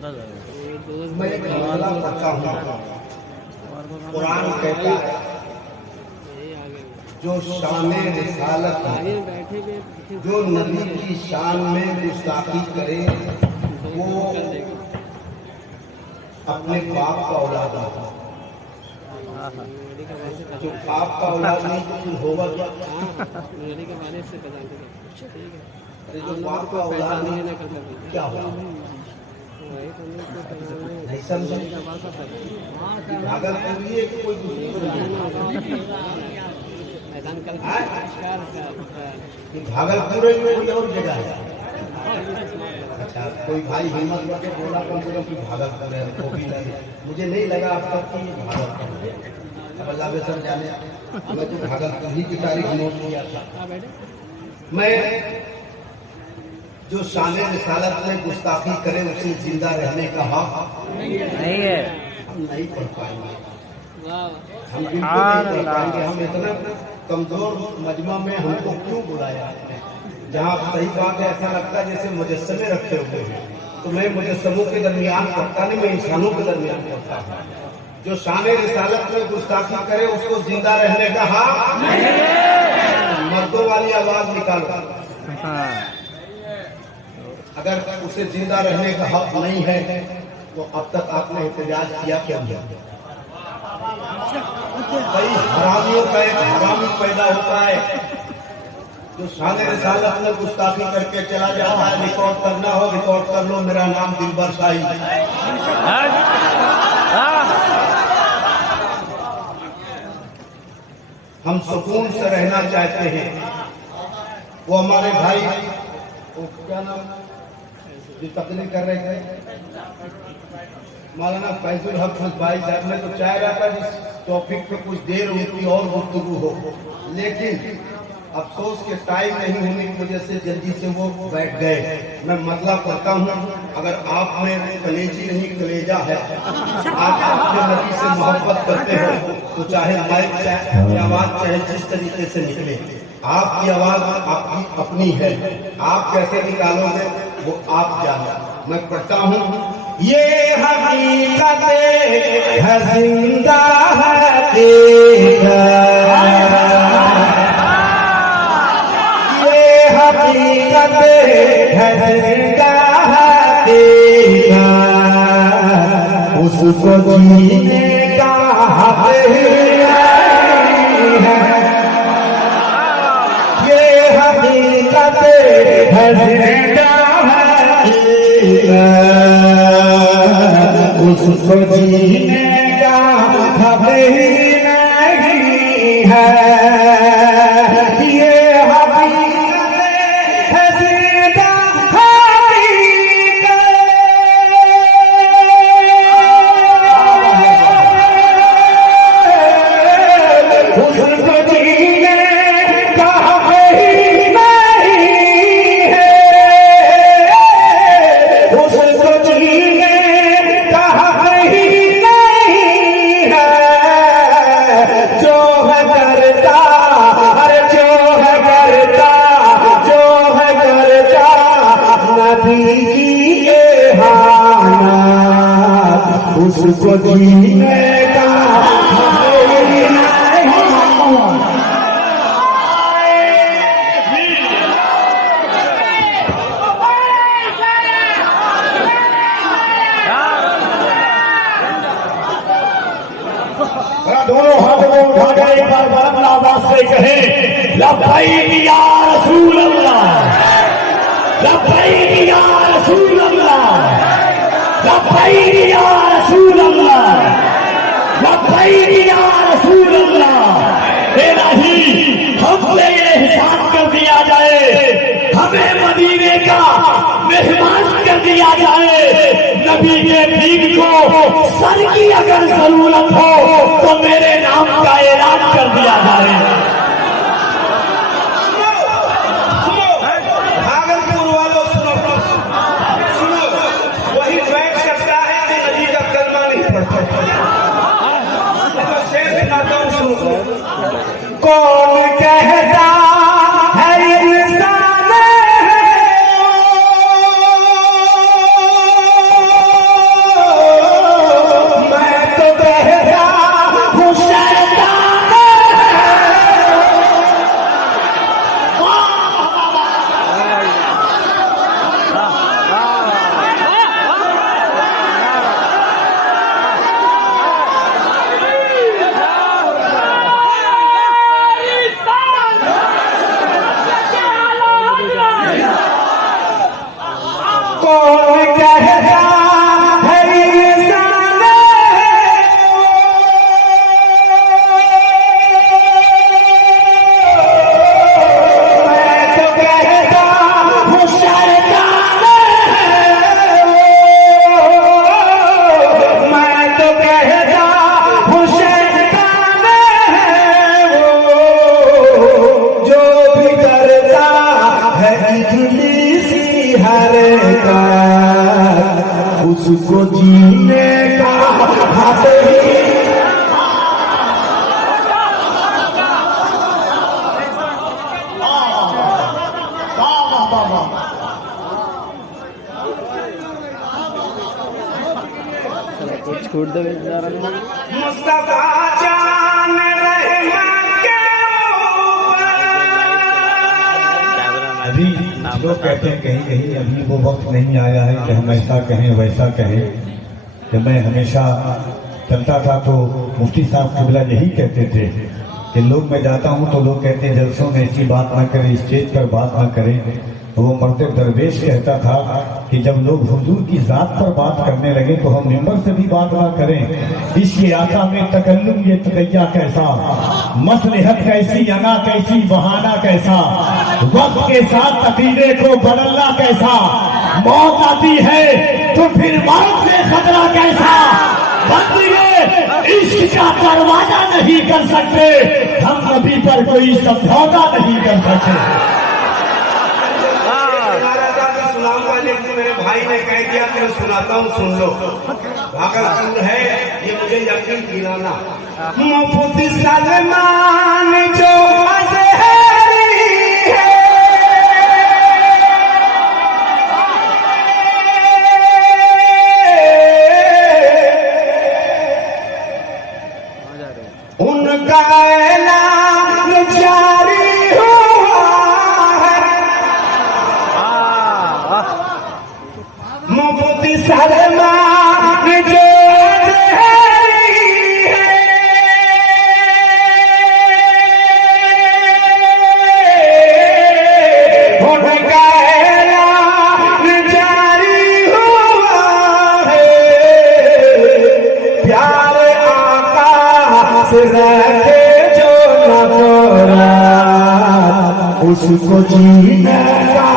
मैं एक मामला पढ़ता हूँ। कुरान कहता है जो शान रिसालत जो नबी की शान में गुस्ताखी करे वो अपने बाप का औलाद है। जो बाप का औलाद नहीं तो फिर होगा क्या? अरे जो बाप का औलाद नहीं क्या होगा? नहीं समझे? भागलपुर ये कोई दूसरी भागलपुर में कोई और जगह है? अच्छा, कोई भाई हिम्मत करके बोला कम से कम कि भागलपुर है, वो भी लगे। मुझे नहीं लगा अब तक कि भागलपुर है। अब अल्लाह बेहतर जाने, मैं तो भागलपुर ही की तारीख नोट किया था। मैं जो शान रिसालत में गुस्ताखी करे उसे जिंदा रहने का हक नहीं है। हम नहीं पढ़ पाएंगे, हम बिल्कुल नहीं पढ़ पाएंगे। हम इतना कमजोर मजमा में हमको क्यों बुलाया? जहाँ सही बात है, ऐसा लगता है जैसे मुजस्समे रखे हुए हैं। तो मैं मुजस्समों के दरमियान पढ़ता नहीं, मैं इंसानों के दरमियान पढ़ता हूँ। जो शान रिसालत में गुस्ताखी करे उसको जिंदा रहने का हक मर्दों वाली आवाज निकालो। अगर उसे जिंदा रहने का हक नहीं है तो अब तक आपने एहतजाज किया क्या? कई हरामियों का एक हरामी पैदा होता है जो शान रिसालत में गुस्ताखी करके चला जाता है। रिकॉर्ड करना हो रिकॉर्ड कर लो, मेरा नाम दिलबर शाही। हम सुकून से रहना चाहते हैं। वो हमारे भाई वो क्या नाम जो तकलीफ कर रहे थे, मौलाना फैजुल हक भाई साहब, मैं तो चाह रहा था जिस टॉपिक पे कुछ देर उनकी और गुफ्तगू हो, लेकिन अफसोस के टाइम नहीं होने की वजह से जल्दी से वो बैठ गए। मैं मतलब करता हूँ, अगर आप में कलेजी नहीं कलेजा है, आप अपने नबी से मोहब्बत करते हो तो चाहे माइक चाहे आवाज चाहे जिस तरीके से निकले, आपकी आवाज आपकी अपनी है। आप कैसे निकालोगे वो आप जानो। मैं पढ़ता हूँ, ये हकीकत है जिंदा है देखा, ये हकीकत है जिंदा है देखा, उसको जीने का हक है। ये हकीकत है जिंदा है देखा, उसको जीने का हक नहीं है। ये हकीकत है जिंदा हकीकत, उसको जीने का हक नहीं है। उसको जीने का हक नहीं है। जो है करता, अरे जो है करता, जो है करता नबी की एहानत, उसको जीने का हक नहीं है। दोनों हाथों को उठाकर एक बार बुलंद आवाज से कहे, लब्बैक या रसूल अल्लाह, लब्बैक या रसूल अल्लाह, लब्बैक या रसूल अल्लाह, लब्बैक या रसूल अल्लाह। इलाही हम पे ये एहसान कर दिया जाए, हमें मदीने का मेहमान कर दिया जाए। नबी के दीन को सर की अगर जरूरत हो तो मेरे नाम का ऐलान कर दिया जाए। भागलपुर वालों सुनो, सुनो, वही बैठ सकता है कि नबी का कलमा नहीं पढ़ता। शेर सुनाता हूँ, सुनो। कौन कहता है इंसान है, उसको जीने का हक ही छोड़ दो बेचारा मुस्तफा जान रहमत के अभी लोग कहते हैं कहीं कहीं अभी वो वक्त नहीं आया है कि हम ऐसा कहें वैसा कहें। जब मैं हमेशा चलता था तो मुफ्ती साहब किबला यही कहते थे कि लोग मैं जाता हूँ तो लोग कहते हैं जलसों में ऐसी बात ना करें, स्टेज पर बात ना करें। तो वो मर्द दरवेश कहता था कि जब लोग हुजूर की जात पर बात करने लगे तो हम मिंबर से भी बात ना करें। इसके आका में तकल्लुम ये तकैया कैसा, मसलहत कैसी, अना कैसी, बहाना कैसा, वक्त के साथ तकदीरे को बदलना कैसा, मौत आती है तो फिर मौत से खतरा कैसा। बंदे इश्क का दरवाजा नहीं कर सकते, हम कभी पर कोई समझौता नहीं कर सकते। सुनाऊंगा लेकिन मेरे भाई ने कह दिया कि मैं सुनाता हूँ, सुन लो। भागलपुर है ये, मुझे यकीन दिलाना। मुफ्ती सलमान जो अज़हरी है, उनका ऐलान जारी हुआ है। मुफ्ती सलमान जो अज़हरी है, उनका ऐलान जारी हुआ है। प्यारे आका से रखे जो न तोरा, उसको जीने का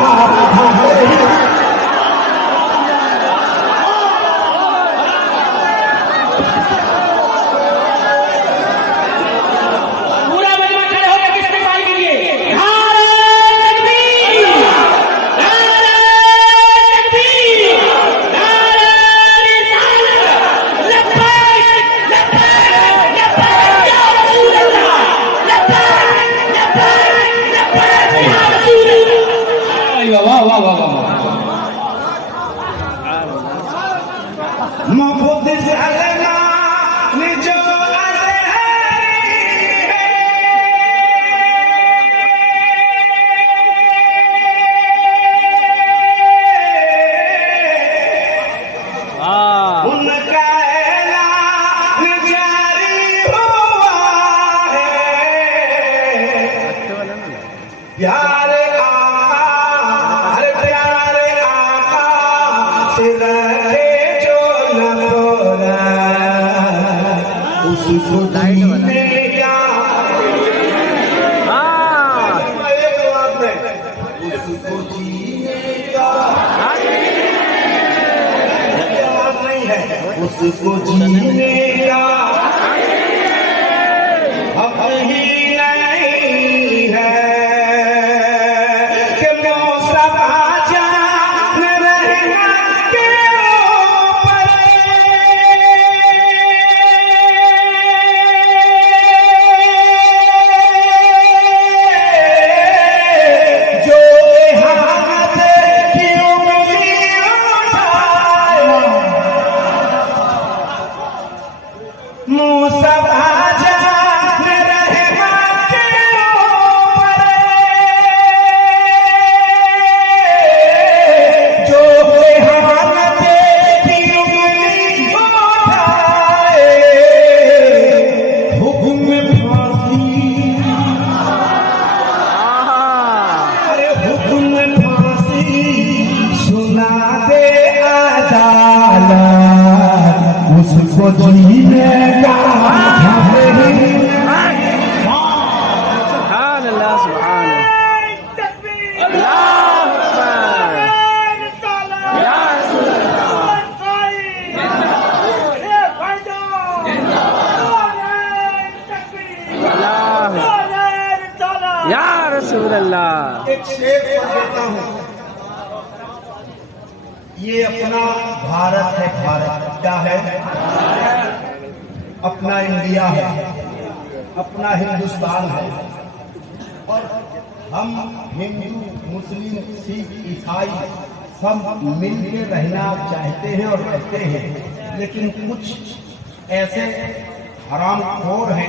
मुफ्ती सलमान जो अज़हरी है, उनका ऐलान जारी हुआ है। प्यारे आका, प्यारे आका से रहे जो न तोरा, उसको जीने का एक बात में, उसको जीने का बात नहीं है, उसको जीने का हक ही नहीं है। उसको जीने का या रसूल अल्लाह। एक शेर पढ़ देता हूँ, ये अपना भारत है, भारत क्या है? अपना इंडिया है, अपना हिंदुस्तान है। और हम हिंदू, मुस्लिम, सिख, ईसाई सब मिलकर रहना चाहते हैं और रहते हैं, लेकिन कुछ ऐसे हरामखोर हैं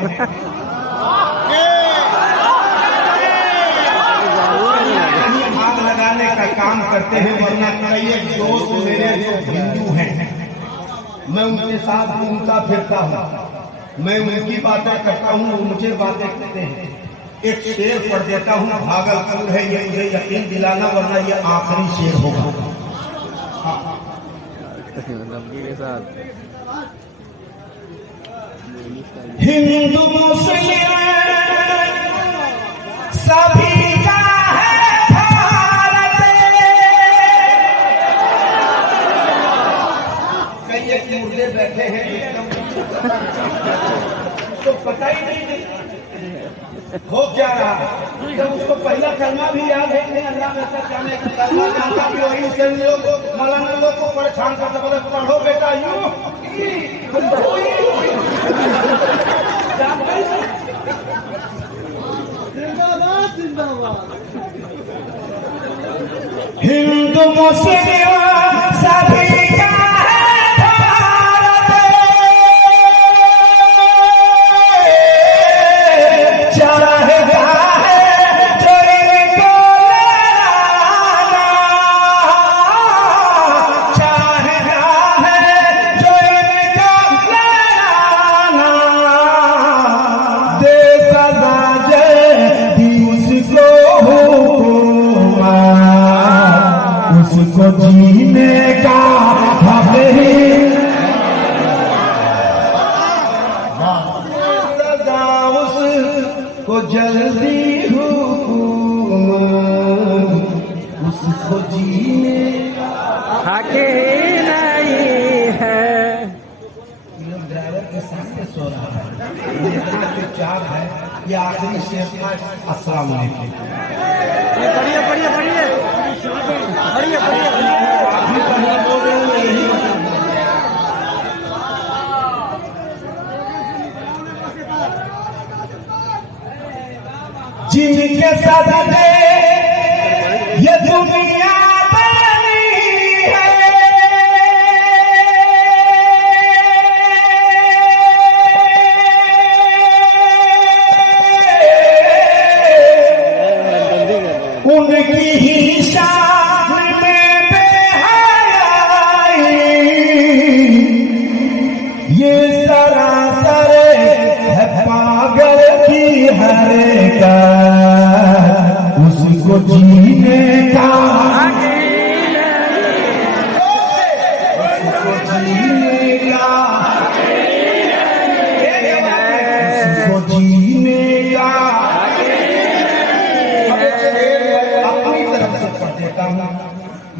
आग लगाने का काम करते हैं। वरना कई एक दोस्त मेरे जो हिंदू हैं, मैं उनके साथ घूमता फिरता हूँ, मैं उनकी बातें करता हूँ, वो मुझे बातें करते हैं। एक शेर पढ़ देता हूँ, भागलपुर है ये, मुझे यकीन दिलाना, वरना ये आखिरी शेर होगा। हिंदू मुस्लिम सभी का है भारत। कई एक मुर्दे बैठे हैं एकदम, उसको पता ही नहीं हो क्या रहा है। जब उसको पहला कलमा भी याद है कि अल्लाह बेहतर जाने का कलमा जानता भी, वही से लोग मौलाना लोग को परेशान करते, बोले पढ़ो बेटा यूं जिंदाबाद जिंदाबाद। हिंदू मुस्लिम सभी का जीने का सदा उसको जल्दी उसको जीने हक नहीं है। ड्राइवर के सामने सो रहा है, इतना चुपचाप है। ये आखिरी शेर था। अस्सलाम वालेकुम। पढ़िए पढ़िए पढ़िए पढ़िए पढ़िए। बोल रहे हो यही जिनके सदके ये दुनिया बनी है, उनकी ही शान में बेहयाई ये सरासर है पागल की हरकत, उसको जीने का उसको जीने का उसको जीने का अपनी तरफ से पढ़ देता हूँ।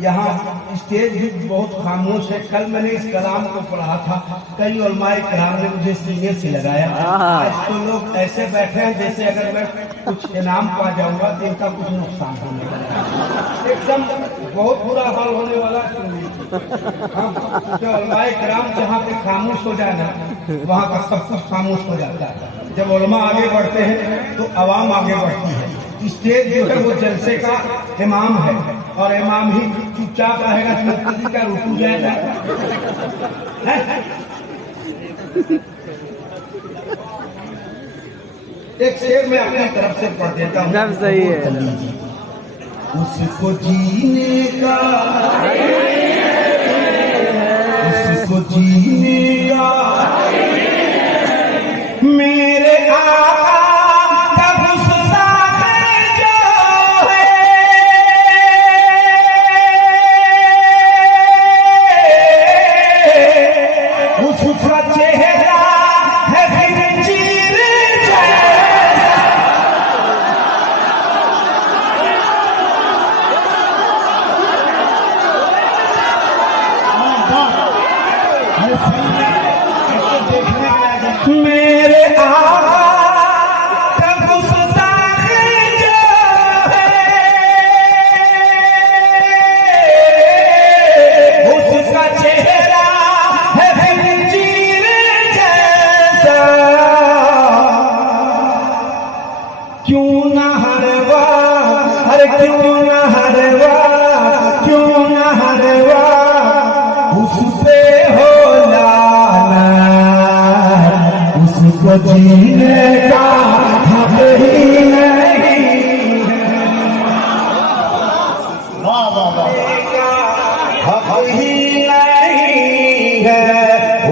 यहाँ स्टेज भी बहुत खामोश है। कल मैंने इस कलाम को पढ़ा था, कई उलमाए किराम ने मुझे सीने से लगाया। आज तो लोग ऐसे बैठे हैं जैसे अगर मैं कुछ इनाम पा जाऊंगा तो इनका कुछ नुकसान होने वाला, एकदम बहुत बुरा हाल होने वाला। जो उलमाए किराम जहाँ पे खामोश हो जाए ना, वहाँ का सब कुछ खामोश हो जाता है। जब उलमा आगे बढ़ते हैं तो आवाम आगे बढ़ती है। स्टेज जो है वो जलसे का इमाम है, और इमाम ही चुपचाप रहेगा तो मुफ्ती का रुकू जाएगा। एक शेर में अपनी तरफ से पढ़ देता हूँ। सब सही है। उसको जीने का उसको जीने का मेरे आका का गुस्सा है जो है, उसका चेहरा है खंजीर जैसा। मेरे आका का गुस्सा है जो है, उसका चेहरा हो लाना, उसको जीने का हक ही नहीं है। वाह वाह वाह, हक ही नहीं है,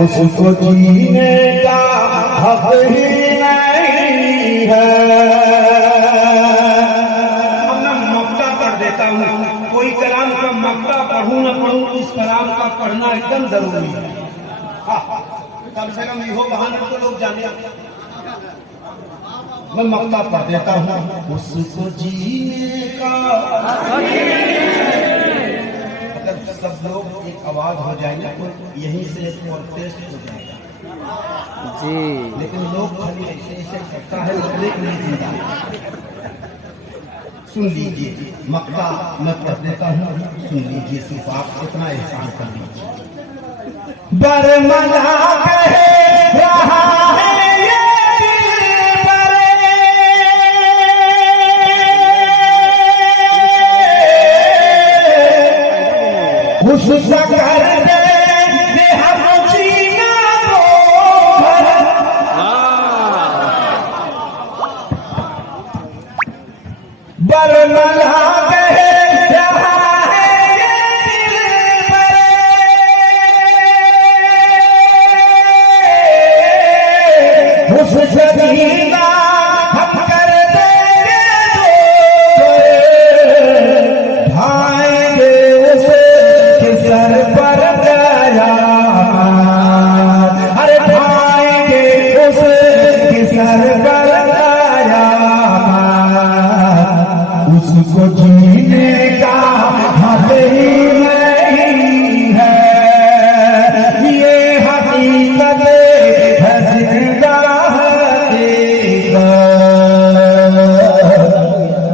उसको जीने का हक ही नहीं है। अब मैं मक्ता पढ़ देता हूँ, कोई कलाम का मक्ता पढ़ूं न पढ़ूं, इस कलाम का पढ़ना एकदम जरूरी है। कम से कम इहो बहाने तो लोग जाने। मैं मक्ता पढ़ देता हूँ, उसको जीने का, मतलब सब लोग एक आवाज हो जाएंगे तो यहीं से एक प्रोटेस्ट हो जाएगा जी। लेकिन लोग खाली ऐसे ऐसे करता है, लेकिन नहीं जीता। सुन लीजिए मक्ता मैं पढ़ देता हूँ, सुन लीजिए, सिर्फ आप इतना एहसान कर लीजिए। बरमला कहे रहा है ये दिल बरे, उसका कर दे हम जीना को भर। बरमला कहे रहा है ये दिल बरे, उस जगीना हम कर देंगे दो, भाएंगे उसके सर पर कयामत, अरे भाएंगे उसके सर पर कयामत, उसको जीने का हक ही नहीं है। ये हकीकत है जिंदा हकीकत,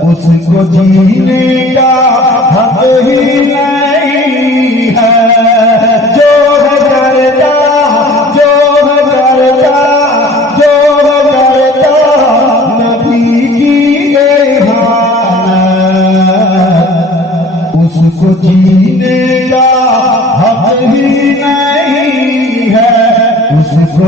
उसको जीने का हक ही नहीं है। जो है करता, जो है करता, जो है करता नबी की इहानत, उसको जीने का हक ही नहीं है, उसको